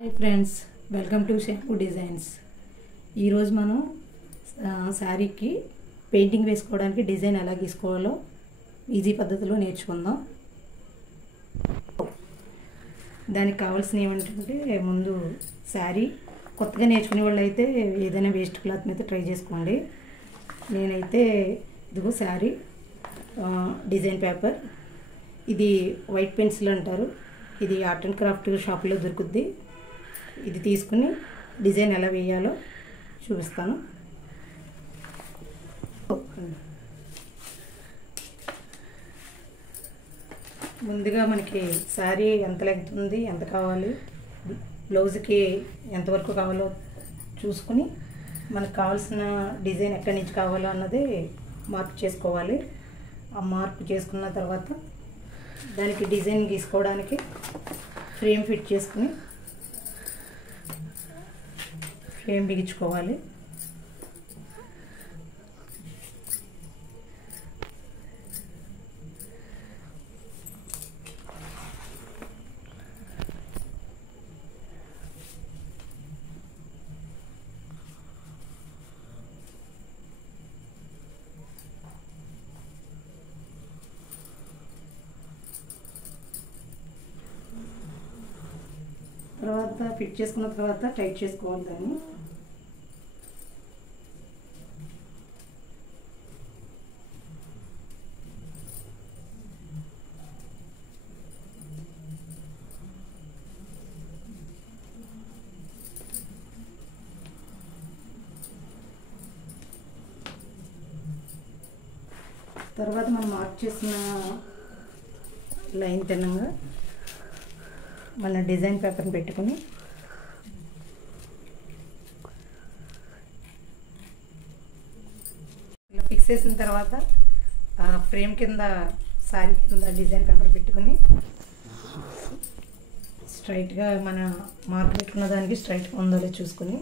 Hi friends, welcome to shampoo designs. ఈరోజు మనం శారీకి పెయింటింగ్ వేసుకోవడానికి డిజైన్ ఎలా గీసుకోవాలో ఈజీ పద్ధతిలో నేర్చుకుందాం. దానికి కావాల్సిన ఏమంటే ముందు శారీ కొత్తగా నేర్చుకునే వాళ్ళు అయితే ఏదైనా వేస్ట్ క్లాత్ మీద ట్రై చేసుకోండి. నేనైతే ఇదిగో శారీ డిజైన్ పేపర్, ఇది వైట్ పెన్సిల్ అంటారు, ఇది ఆర్ట్ అండ్ క్రాఫ్ట్ షాప్లో దొరుకుద్ది. ఇది తీసుకుని డిజైన్ ఎలా వేయాలో చూపిస్తాను. ముందుగా మనకి శారీ ఎంత లెంగ్త్ ఉంది, ఎంత కావాలి, బ్లౌజ్కి ఎంతవరకు కావాలో చూసుకుని మనకు కావాల్సిన డిజైన్ ఎక్కడి నుంచి కావాలో అన్నది మార్క్ చేసుకోవాలి. ఆ మార్క్ చేసుకున్న తర్వాత దానికి డిజైన్ గీసుకోవడానికి ఫ్రేమ్ ఫిట్ చేసుకుని ఫ్రేమ్ బిగించుకోవాలి. తర్వాత ఫిట్ చేసుకున్న తర్వాత టైట్ చేసుకోవాలి దాన్ని. తర్వాత మనం మార్క్ చేసిన లైన్ తిన్నంగా మన డిజైన్ పేపర్ని పెట్టుకుని ఇలా ఫిక్స్ చేసిన తర్వాత ఫ్రేమ్ కింద శారీ కింద డిజైన్ పేపర్ పెట్టుకుని స్ట్రైట్గా మన మార్క్ పెట్టుకున్న దానికి స్ట్రైట్గా ఉందో లేదో చూసుకుని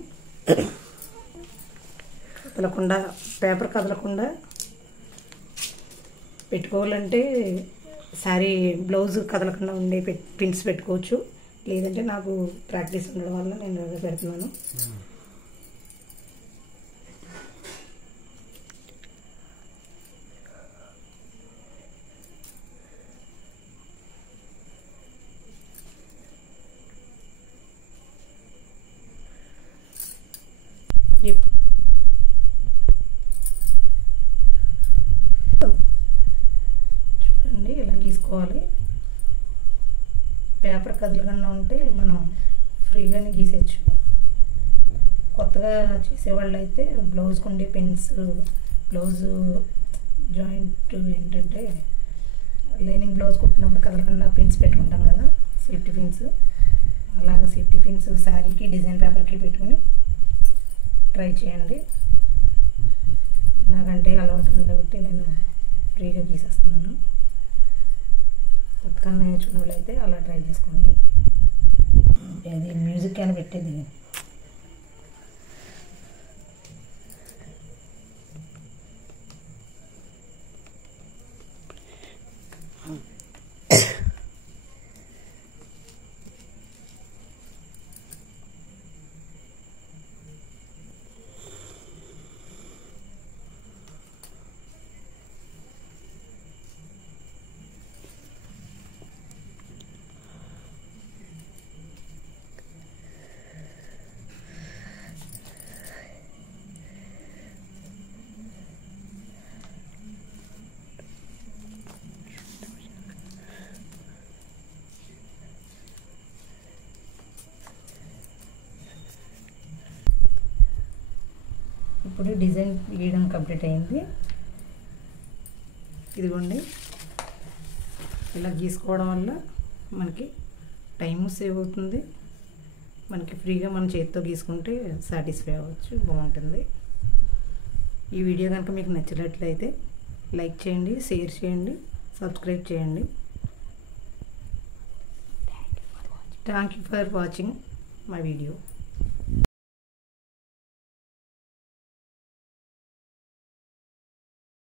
కదలకుండా, పేపర్ కదలకుండా పెట్టుకోవాలంటే శారీ బ్లౌజ్ కదలకుండా ఉండే ప్రింట్స్ పెట్టుకోవచ్చు. లేదంటే నాకు ప్రాక్టీస్ ఉండడం వల్ల నేను పెడుతున్నాను. చూడండి, ఇలా గీసుకోవాలి. పేపర్ కదలకుండా ఉంటే మనం ఫ్రీగానే గీసేయచ్చు. కొత్తగా చేసేవాళ్ళు అయితే బ్లౌజ్కి ఉండే పిన్స్, బ్లౌజు జాయింట్ ఏంటంటే లైనింగ్ బ్లౌజ్ కుట్టినప్పుడు కదలకుండా పిన్స్ పెట్టుకుంటాం కదా, సేఫ్టీ పిన్స్. అలాగా సేఫ్టీ పిన్స్ శారీకి డిజైన్ పేపర్కి పెట్టుకుని ట్రై చేయండి. నాకంటే అలవాటు ఉంది కాబట్టి నేను ఫ్రీగా గీసేస్తున్నాను. కొత్తగా నేర్చుకునే వాళ్ళు అయితే అలా ట్రై చేసుకోండి. అది మ్యూజిక్ అని పెట్టేది. ఇప్పుడు డిజైన్ గీయడం కంప్లీట్ అయింది. ఇదిగోండి, ఇలా గీసుకోవడం వల్ల మనకి టైము సేవ్ అవుతుంది. మనకి ఫ్రీగా మన చేతితో గీసుకుంటే సాటిస్ఫై అవ్వచ్చు, బాగుంటుంది. ఈ వీడియో కనుక మీకు నచ్చినట్లయితే లైక్ చేయండి, షేర్ చేయండి, సబ్స్క్రైబ్ చేయండి. Thank you for watching my video.